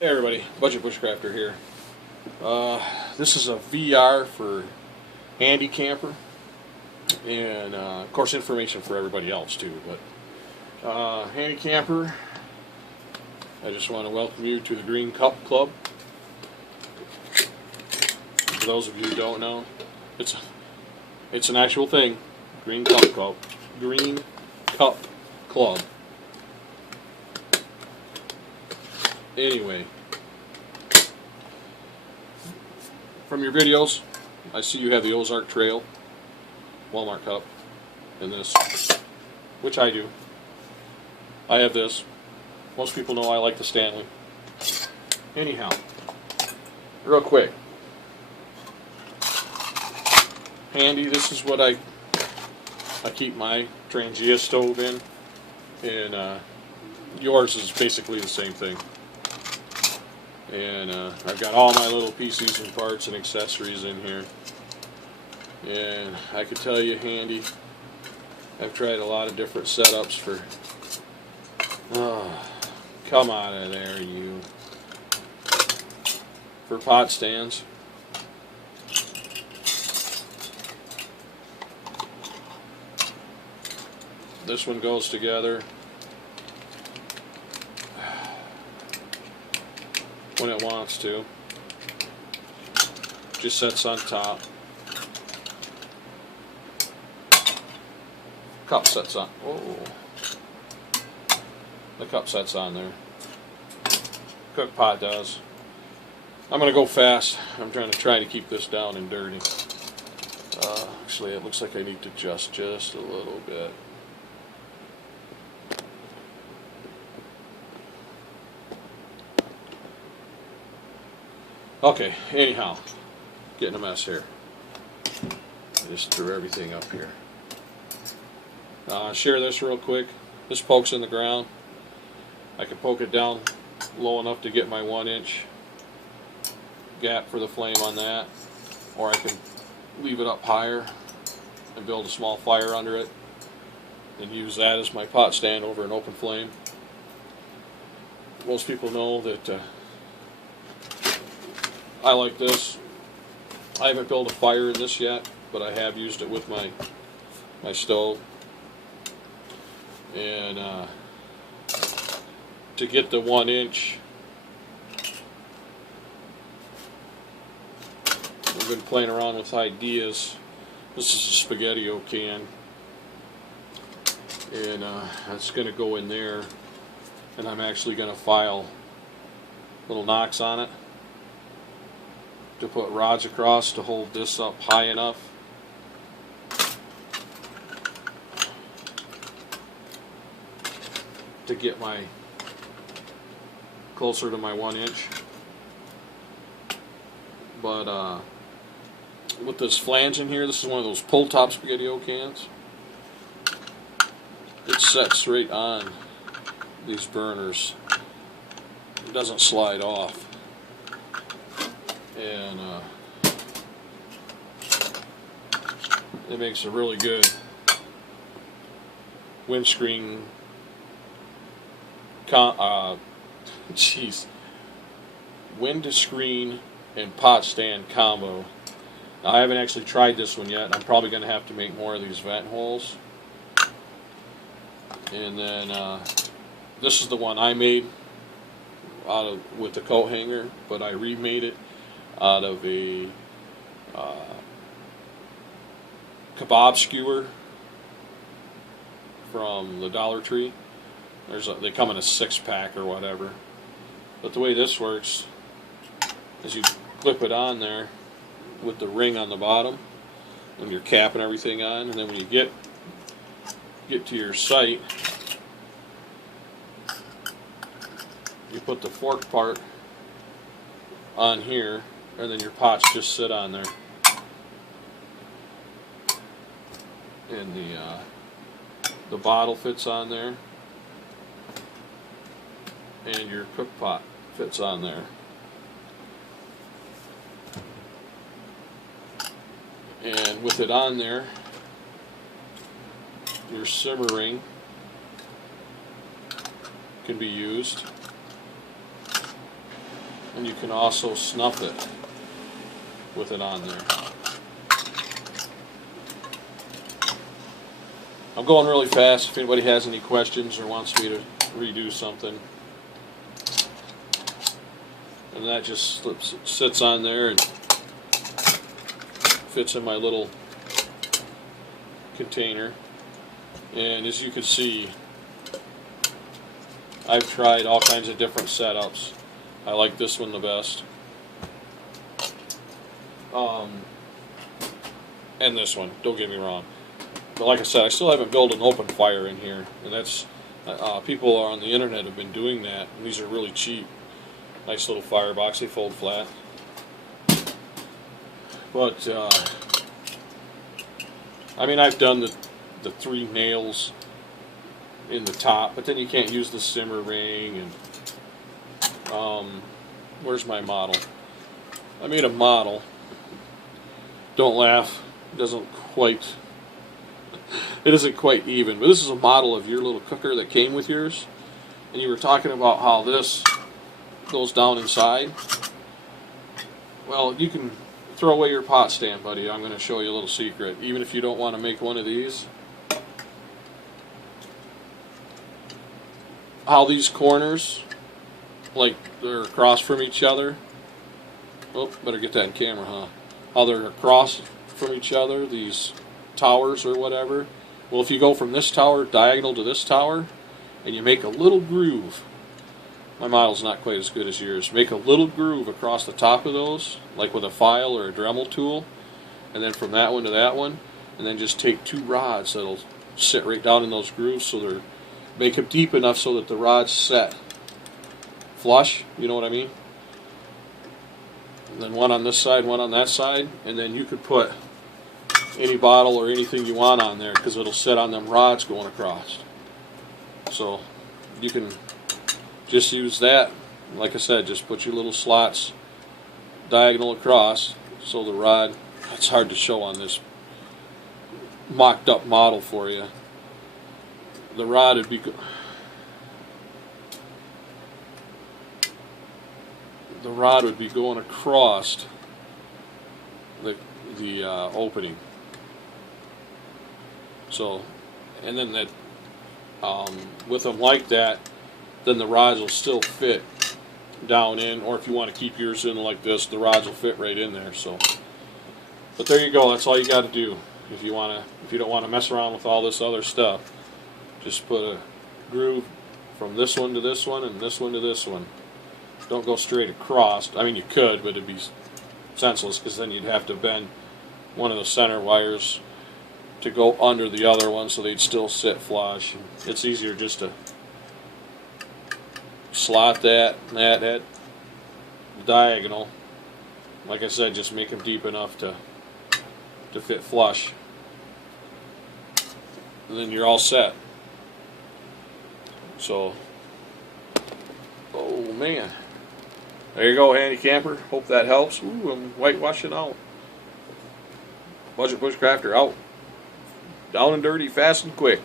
Hey everybody, Budget Bushcrafter here. This is a VR for Handi Camper, and of course information for everybody else too. But Handi Camper, I just want to welcome you to the Green Cup Club. For those of you who don't know, it's an actual thing. Green Cup Club. Green Cup Club. Anyway, from your videos, I see you have the Ozark Trail, Walmart Cup, and this, which I do. I have this. Most people know I like the Stanley. Anyhow, real quick, Handi, this is what I keep my Trangia stove in, and yours is basically the same thing. And I've got all my little PCs and parts and accessories in here. And I could tell you, Handi, I've tried a lot of different setups for... Oh, come out of there, you. For pot stands. This one goes together when it wants to. Just sets on top. Cup sets on. Oh, the cup sets on there. Cook pot does. I'm gonna go fast. I'm trying to keep this down and dirty. Actually, it looks like I need to adjust just a little bit. Okay, anyhow, getting a mess here. I just threw everything up here. Share this real quick. This pokes in the ground. I can poke it down low enough to get my 1-inch gap for the flame on that, or I can leave it up higher and build a small fire under it and use that as my pot stand over an open flame. Most people know that I like this. I haven't built a fire in this yet, but I have used it with my stove. And to get the 1-inch, I've been playing around with ideas. This is a SpaghettiO can, and it's going to go in there, and I'm actually going to file little knocks on it to put rods across to hold this up high enough to get my closer to my 1-inch. But with this flange in here, this is one of those pull top SpaghettiO cans. It sets right on these burners. It doesn't slide off. And it makes a really good windscreen windscreen and pot stand combo. Now, I haven't actually tried this one yet. I'm probably going to have to make more of these vent holes. And then this is the one I made with the coat hanger, but I remade it out of a kebab skewer from the Dollar Tree. They come in a 6-pack or whatever. But the way this works is you clip it on there with the ring on the bottom and your cap and everything on, and then when you get to your site, you put the fork part on here, and then your pots just sit on there. And the bottle fits on there, and your cook pot fits on there. And with it on there, your simmer ring can be used. and you can also snuff it with it on there. I'm going really fast if anybody has any questions or wants me to redo something. And that just sits on there and fits in my little container. And as you can see, I've tried all kinds of different setups. I like this one the best. And this one, don't get me wrong. But like I said, I still haven't built an open fire in here. And that's, people on the internet have been doing that. And these are really cheap. Nice little firebox, they fold flat. But, I mean, I've done the 3 nails in the top, but then you can't use the simmer ring. And where's my model? I made a model. Don't laugh. It isn't quite even. But this is a model of your little cooker that came with yours. And you were talking about how this goes down inside. Well, you can throw away your pot stand, buddy. I'm going to show you a little secret. Even if you don't want to make one of these, how these corners, like they're across from each other. Oh, better get that in camera, huh? How they're across from each other, these towers or whatever. Well, if you go from this tower diagonal to this tower, and you make a little groove, my model's not quite as good as yours. Make a little groove across the top of those, like with a file or a Dremel tool, and then from that one to that one, and then just take 2 rods that'll sit right down in those grooves, so they're make them deep enough so that the rods set flush. You know what I mean? And then one on this side, one on that side, and then you could put any bottle or anything you want on there because it'll sit on them rods going across. So you can just use that. Like I said, just put your little slots diagonal across so the rod, it's hard to show on this mocked up model for you. The rod would be going across the opening. So, and then that with them like that, then the rods will still fit down in, or if you want to keep yours in like this, the rods will fit right in there. So, but there you go. That's all you got to do if you don't want to mess around with all this other stuff. Just put a groove from this one to this one and this one to this one. Don't go straight across. I mean, you could, but it'd be senseless because then you'd have to bend one of the center wires to go under the other one so they'd still sit flush. It's easier just to slot that diagonal. Like I said, just make them deep enough to fit flush. And then you're all set. So, oh man. There you go, Handi Camper. Hope that helps. Ooh, I'm whitewashing out. Budget Bushcrafter out. Down and dirty, fast and quick.